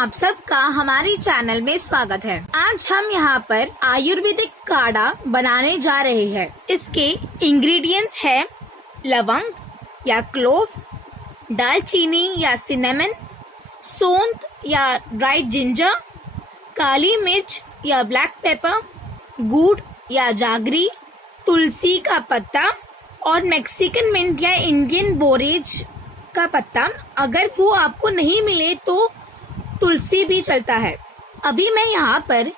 आप सबका हमारे चैनल में स्वागत है। आज हम यहाँ पर आयुर्वेदिक काढ़ा बनाने जा रहे हैं। इसके इंग्रेडिएंट्स है लवंग या क्लोव, दालचीनी या सिनेमन, सौंठ या ड्राई जिंजर, काली मिर्च या ब्लैक पेपर, गुड़ या जागरी, तुलसी का पत्ता और मैक्सिकन मिंट या इंडियन बोरेज का पत्ता। अगर वो आपको नहीं मिले तो तुलसी भी चलता है। अभी मैं यहाँ पर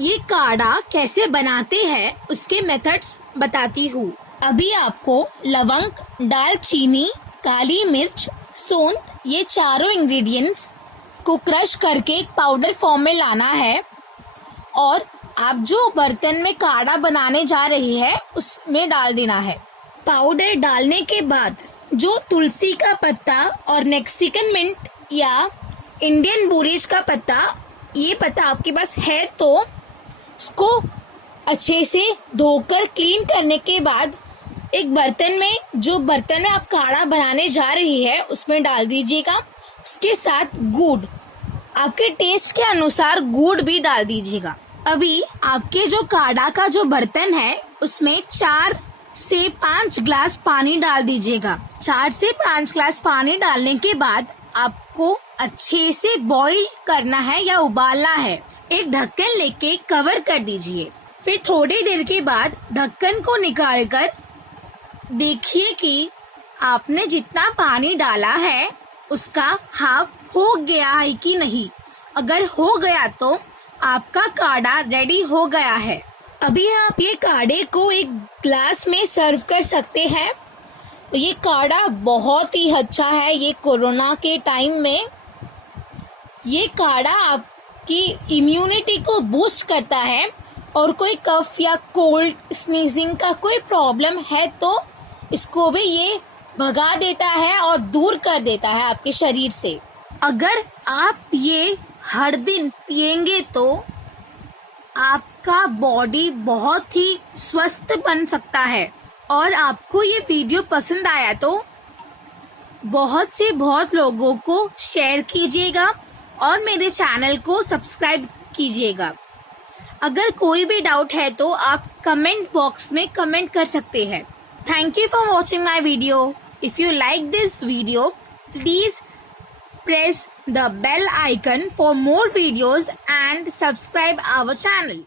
ये काढ़ा कैसे बनाते हैं उसके मेथड्स बताती हूँ। अभी आपको लवंग, दालचीनी, काली मिर्च, सौंठ ये चारों इंग्रेडिएंट्स को क्रश करके एक पाउडर फॉर्म में लाना है और आप जो बर्तन में काढ़ा बनाने जा रही है उसमें डाल देना है। पाउडर डालने के बाद जो तुलसी का पत्ता और मैक्सिकन मिंट या इंडियन बोरेज का पत्ता, ये पत्ता आपके पास है तो इसको अच्छे से धोकर क्लीन करने के बाद एक बर्तन में, जो बर्तन में आप काढ़ा बनाने जा रही है उसमें डाल दीजिएगा। उसके साथ गुड़, आपके टेस्ट के अनुसार गुड़ भी डाल दीजिएगा। अभी आपके जो काढ़ा का जो बर्तन है उसमें 4 से 5 ग्लास पानी डाल दीजिएगा। 4 से 5 ग्लास पानी डालने के बाद आपको अच्छे से बॉईल करना है या उबालना है। एक ढक्कन लेके कवर कर दीजिए। फिर थोड़ी देर के बाद ढक्कन को निकालकर देखिए कि आपने जितना पानी डाला है उसका हाफ हो गया है कि नहीं। अगर हो गया तो आपका काढ़ा रेडी हो गया है। अभी आप ये काढ़े को एक ग्लास में सर्व कर सकते हैं। ये काढ़ा बहुत ही अच्छा है। ये कोरोना के टाइम में ये काढ़ा आपकी इम्यूनिटी को बूस्ट करता है और कोई कफ या कोल्ड, स्नीजिंग का कोई प्रॉब्लम है तो इसको भी ये भगा देता है और दूर कर देता है आपके शरीर से। अगर आप ये हर दिन पिएंगे तो आपका बॉडी बहुत ही स्वस्थ बन सकता है। और आपको ये वीडियो पसंद आया तो बहुत लोगों को शेयर कीजिएगा और मेरे चैनल को सब्सक्राइब कीजिएगा। अगर कोई भी डाउट है तो आप कमेंट बॉक्स में कमेंट कर सकते हैं। Thank you for watching my video. If you like this video, please press the bell icon for more videos and subscribe our channel.